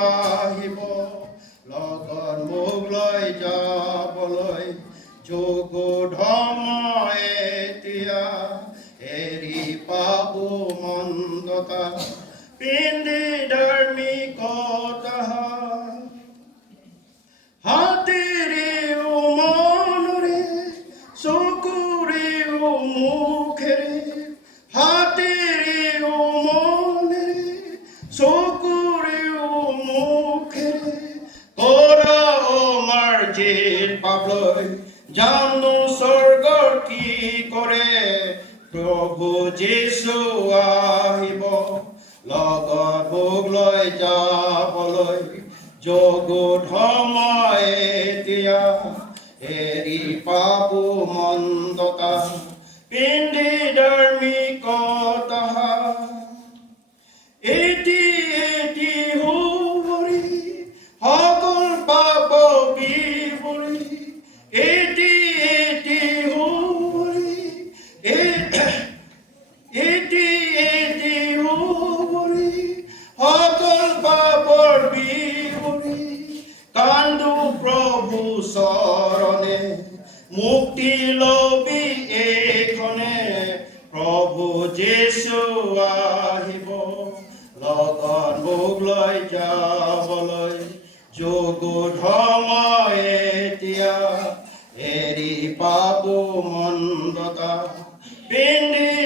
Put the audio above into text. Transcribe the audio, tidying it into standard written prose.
আহিব লগত মোক লৈ যাবলৈ যোগ ধৰ্ম এতিয়া এৰি পাব মন্দতা পিন্ধি ধাৰ্মিকতা হাতেৰেও মনৰে চকুৰেও মুখেৰে হাতেৰেও মনেৰে চকুৰেও মুখেৰে কৰা মাৰ্জিত পাবলৈ জানো স্বৰ্গৰ কি কৰে প্ৰভু যীশু আহিব লগত মোক লৈ যাবলৈ যোগ ধৰ্ম এতিয়া এৰি পাব মন্দতা পিন্ধি ধাৰ্মিকতা এটি হুবৰি সকল পাপ বিবৰি এটি হুবৰি এটি হুবৰি সকল পাপৰ বিবৰি কান্দো প্ৰভু চৰণে মুক্তি লবি এইখনে প্ৰভু যীশু আহিব লগত মোক লৈ যাবলৈ যোগ ধৰ্ম এতিয়া এৰি পাব মন্দতা পিন্ধি